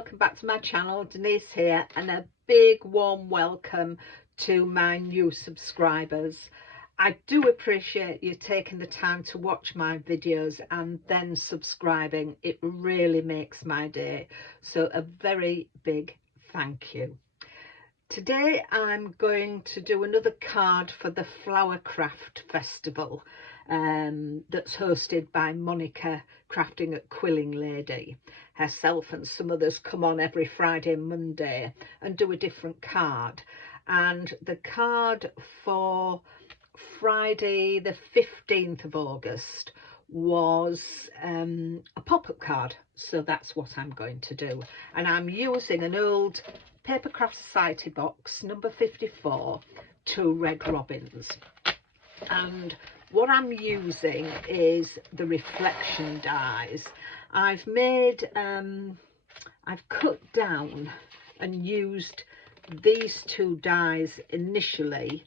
welcome back to my channel. Denise here, and a big warm welcome to my new subscribers. I do appreciate you taking the time to watch my videos and then subscribing. It really makes my day, so a very big thank you. Today I'm going to do another card for the Flower Craft Festival that's hosted by Monica Crafting at Quilling Lady. Herself and some others come on every Friday and Monday and do a different card. And the card for Friday the 15th of August was a pop-up card, so that's what I'm going to do. And I'm using an old Papercraft Society box number 54, 2 red robins, and what I'm using is the reflection dies. I've cut down and used these 2 dies initially,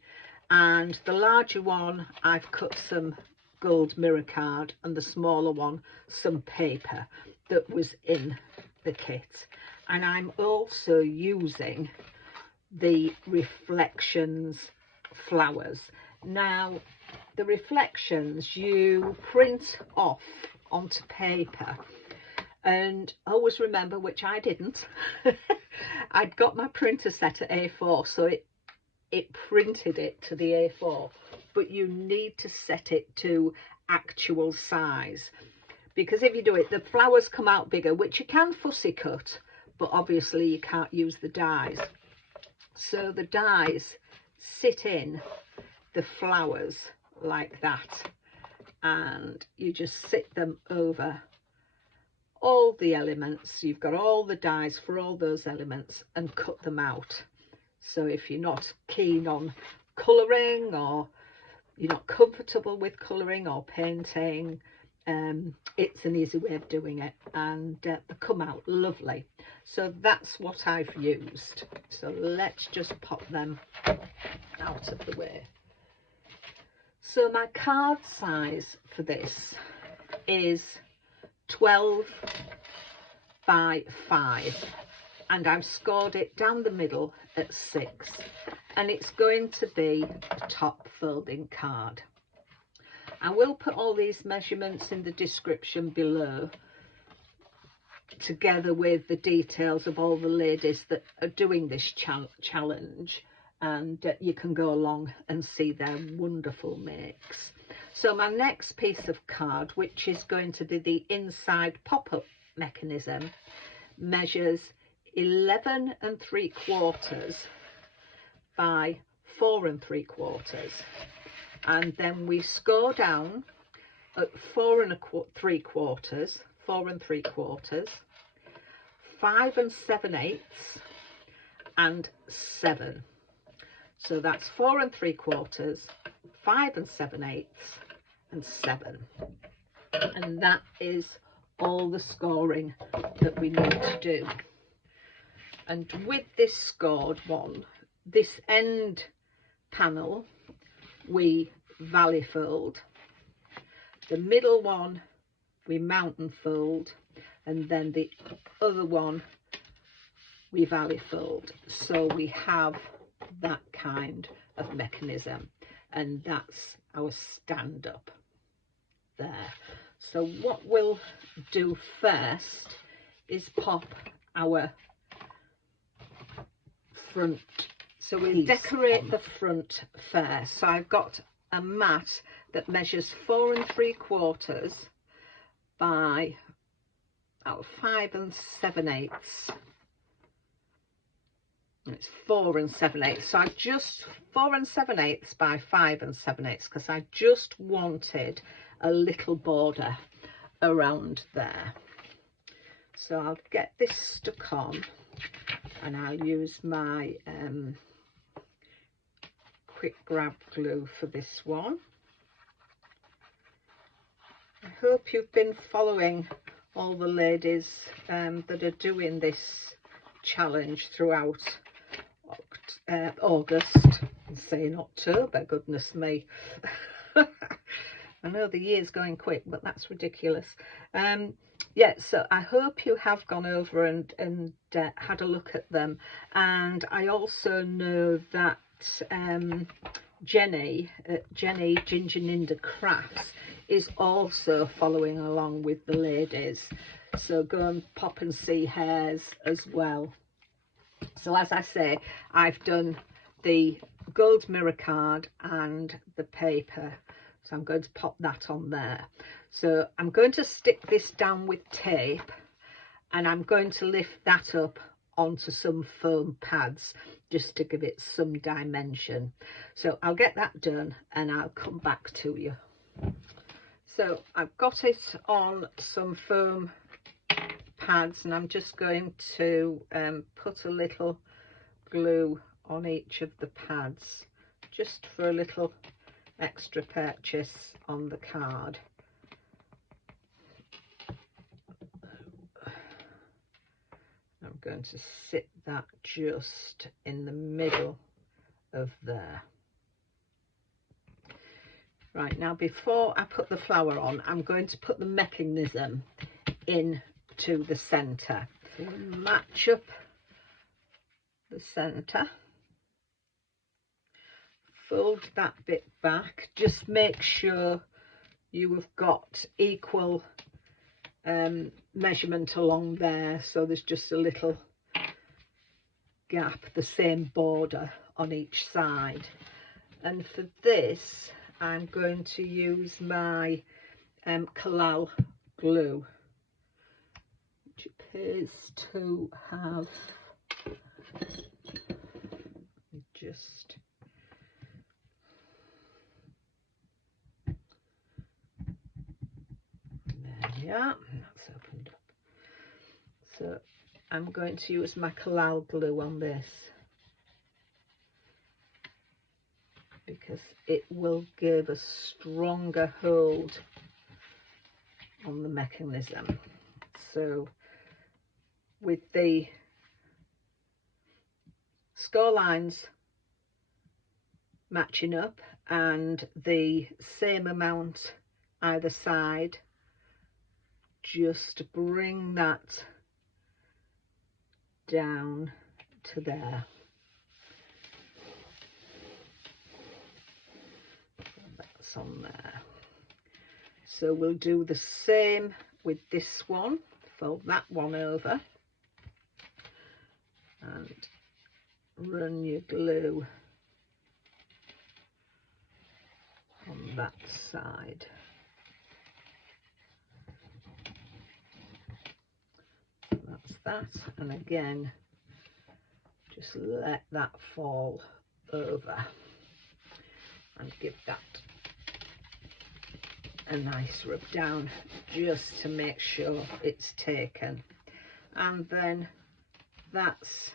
and the larger one I've cut some gold mirror card, and the smaller one some paper that was in the kit. And I'm also using the reflections flowers. Now the reflections you print off onto paper, and always remember, which I didn't, I'd got my printer set at A4, so it printed it to the A4, but you need to set it to actual size, because if you do it, the flowers come out bigger, which you can fussy cut, but obviously you can't use the dies. So the dies sit in the flowers like that, and you just sit them over all the elements. You've got all the dies for all those elements and cut them out. So if you're not keen on colouring, or you're not comfortable with colouring or painting, it's an easy way of doing it, and they come out lovely. So that's what I've used. So let's just pop them out of the way. So my card size for this is 12 by 5, and I've scored it down the middle at 6, and it's going to be a top folding card. I will put all these measurements in the description below, together with the details of all the ladies that are doing this challenge, and you can go along and see their wonderful makes. So my next piece of card, which is going to be the inside pop-up mechanism, measures 11 3/4 by 4 3/4, and then we score down at 4 3/4, 4 3/4, 5 7/8, and 7. So that's 4 3/4, 5 7/8, and 7. And that is all the scoring that we need to do. And with this scored one, this end panel we valley fold, the middle one we mountain fold, and then the other one we valley fold. So we have that kind of mechanism, and that's our stand up there. So what we'll do first is pop our front. So we'll decorate the front first. So I've got a mat that measures 4 3/4 by 5 7/8. It's 4 7/8. So I just 4 7/8 by 5 7/8, because I just wanted a little border around there. So I'll get this stuck on, and I'll use my quick grab glue for this one. I hope you've been following all the ladies that are doing this challenge throughout August. I'm saying October, goodness me. I know the year's going quick, but that's ridiculous. Yeah, so I hope you have gone over and had a look at them. And I also know that Jenny Ginger Ninja Crafts is also following along with the ladies. So go and pop and see hers as well. So as I say, I've done the gold mirror card and the paper. So I'm going to pop that on there. So I'm going to stick this down with tape and I'm going to lift that up onto some foam pads just to give it some dimension. So I'll get that done and I'll come back to you. So I've got it on some foam pads and I'm just going to put a little glue on each of the pads just for a little extra purchase on the card. I'm going to sit that just in the middle of there. Right, now before I put the flower on, I'm going to put the mechanism into the centre. So we'll match up the centre, fold that bit back, just make sure you have got equal measurement along there, so there's just a little gap, the same border on each side. And for this I'm going to use my Collal glue, which appears to have just yeah, that's opened up. So I'm going to use my Collal glue on this because it will give a stronger hold on the mechanism. So with the score lines matching up and the same amount either side, just bring that down to there. That's on there. So we'll do the same with this one. Fold that one over and run your glue on that side. That's that, and again just let that fall over and give that a nice rub down just to make sure it's taken. And then that's,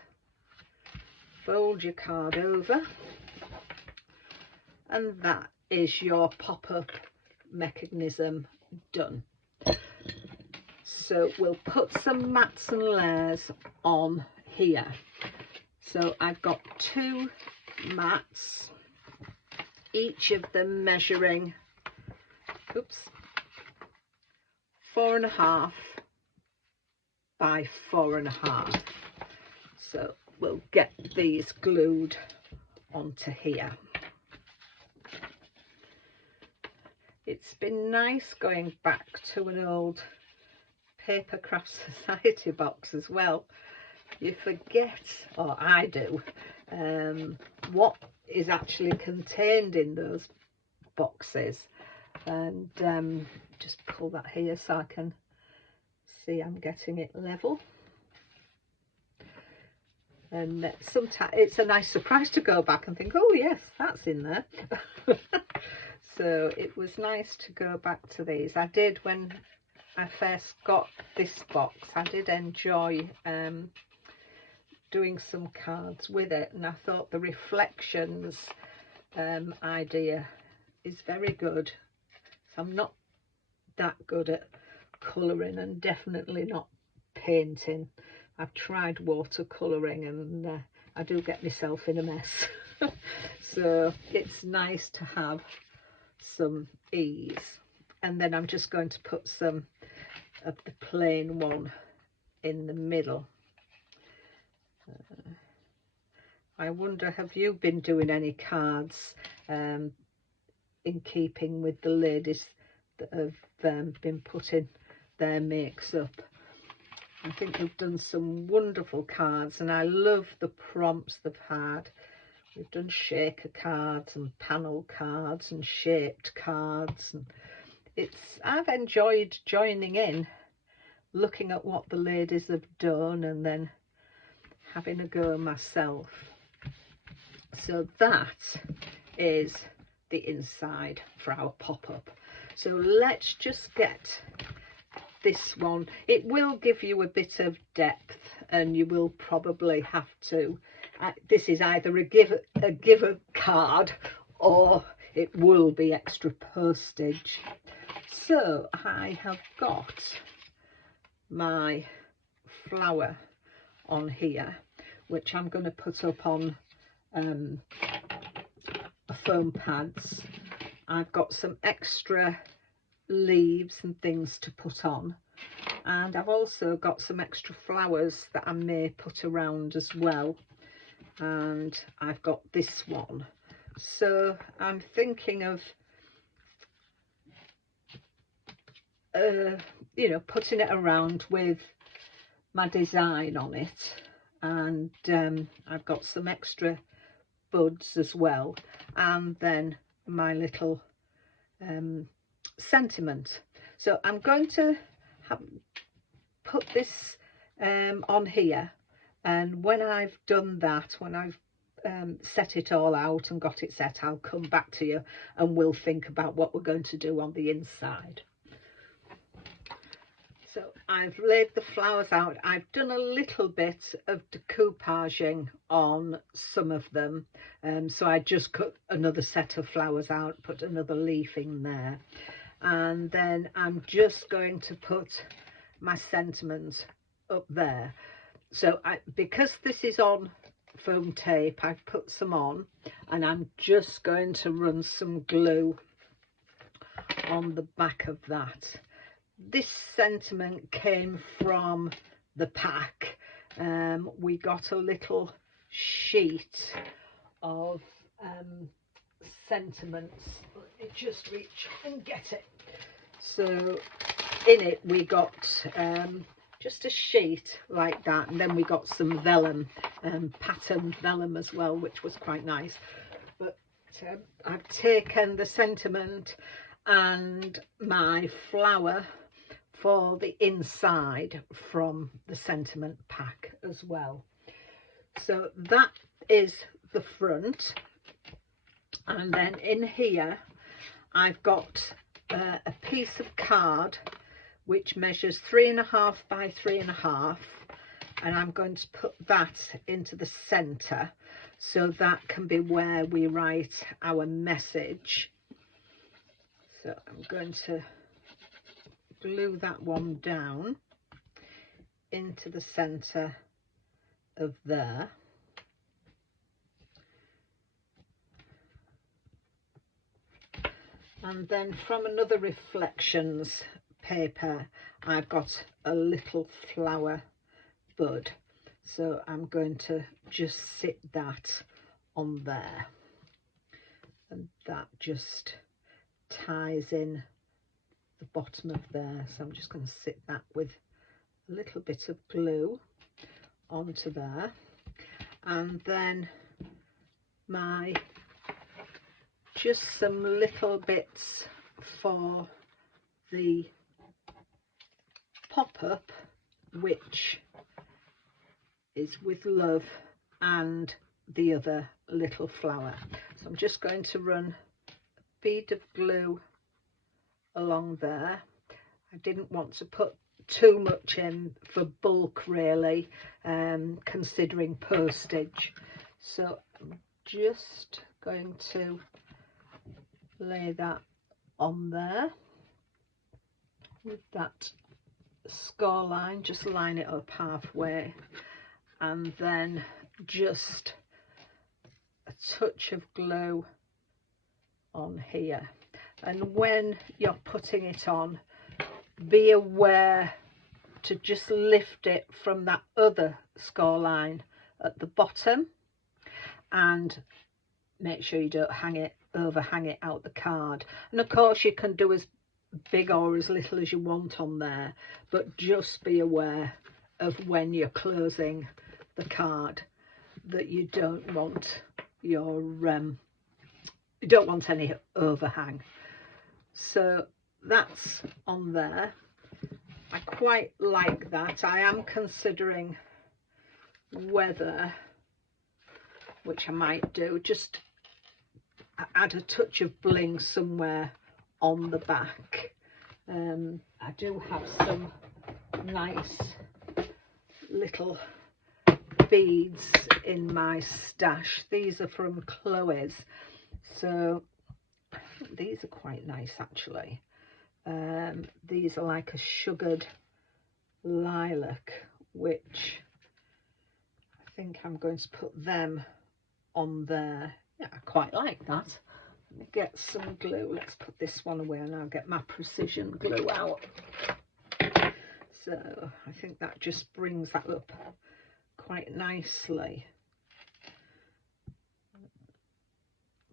fold your card over and that is your pop-up mechanism done. So we'll put some mats and layers on here. So I've got 2 mats, each of them measuring 4.5 by 4.5. So we'll get these glued onto here. It's been nice going back to an old Paper Craft Society box as well. You forget, or I do, what is actually contained in those boxes. And just pull that here so I can see I'm getting it level. And sometimes it's a nice surprise to go back and think, oh yes, that's in there. So it was nice to go back to these. I did, when I first got this box, I did enjoy doing some cards with it, and I thought the reflections idea is very good. So I'm not that good at colouring and definitely not painting. I've tried watercolouring and I do get myself in a mess. So it's nice to have some ease. And then I'm just going to put some of the plain one in the middle. I wonder, have you been doing any cards in keeping with the ladies that have been putting their makes up? I think we've done some wonderful cards, and I love the prompts they've had. We've done shaker cards and panel cards and shaped cards, and I've enjoyed joining in, looking at what the ladies have done and then having a go myself. So that is the inside for our pop-up. So let's just get this one. It will give you a bit of depth, and you will probably have to, this is either a giver card or it will be extra postage. So I have got my flower on here, which I'm going to put up on foam pads. I've got some extra leaves and things to put on, and I've also got some extra flowers that I may put around as well, and I've got this one. So I'm thinking of you know, putting it around with my design on it, and I've got some extra buds as well, and then my little sentiment. So I'm going to put this on here, and when I've done that, when I've set it all out and got it set, I'll come back to you and we'll think about what we're going to do on the inside. So I've laid the flowers out. I've done a little bit of decoupaging on some of them, so I just cut another set of flowers out, put another leaf in there, and then I'm just going to put my sentiment up there. So because this is on foam tape, I've put some on, and I'm just going to run some glue on the back of that. This sentiment came from the pack. We got a little sheet of sentiments. Let me just reach and get it. So in it we got just a sheet like that, and then we got some vellum, patterned vellum as well, which was quite nice. But I've taken the sentiment and my flower for the inside from the sentiment pack as well. So that is the front, and then in here I've got a piece of card which measures 3.5 by 3.5, and I'm going to put that into the center, so that can be where we write our message. So I'm going to glue that one down into the center of there. And then from another reflections paper, I've got a little flower bud, so I'm going to just sit that on there, and that just ties in the bottom of there. So I'm just going to sit that with a little bit of glue onto there, and then my just some little bits for the pop-up, which is with love, and the other little flower. So I'm just going to run a bead of glue along there. I didn't want to put too much in for bulk really, considering postage, so I'm just going to lay that on there with that score line, just line it up halfway, and then just a touch of glue on here. and when you're putting it on, be aware to just lift it from that other score line at the bottom, and make sure you don't overhang it out the card. And of course you can do as big or as little as you want on there, but just be aware of when you're closing the card that you don't want your you don't want any overhang. So that's on there. I quite like that. I am considering whether, which I might do, just add a touch of bling somewhere on the back. I do have some nice little beads in my stash. These are from Chloe's, so these are quite nice actually. These are like a sugared lilac, which I think I'm going to put them on there. Yeah, I quite like that. Let me get some glue. Let's put this one away and I'll get my precision glue out. So I think that just brings that up quite nicely.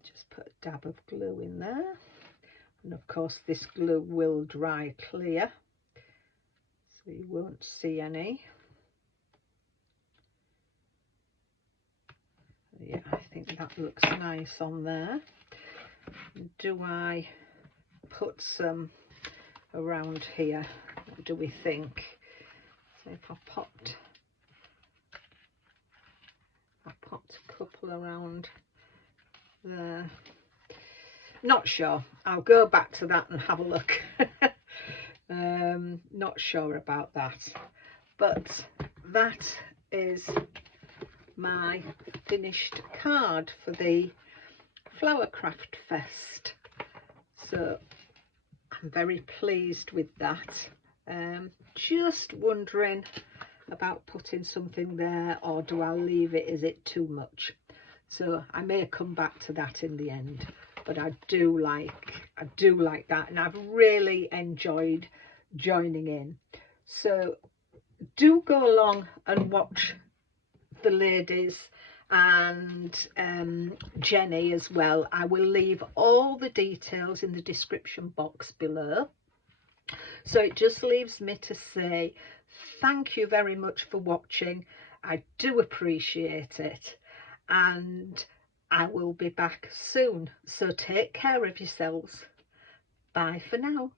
Just put a dab of glue in there. And of course this glue will dry clear, so you won't see any. Yeah, I think that looks nice on there. Do I put some around here? What do we think? So if I popped a couple around there. Not sure. I'll go back to that and have a look. Not sure about that. But that is my finished card for the Flower Craft Fest. So I'm very pleased with that. Just wondering about putting something there, or do I leave it? Is it too much? So I may come back to that in the end. But I do like that, and I've really enjoyed joining in. So do go along and watch the ladies and Jenny as well. I will leave all the details in the description box below. So it just leaves me to say thank you very much for watching. I do appreciate it, and I will be back soon. So take care of yourselves. Bye for now.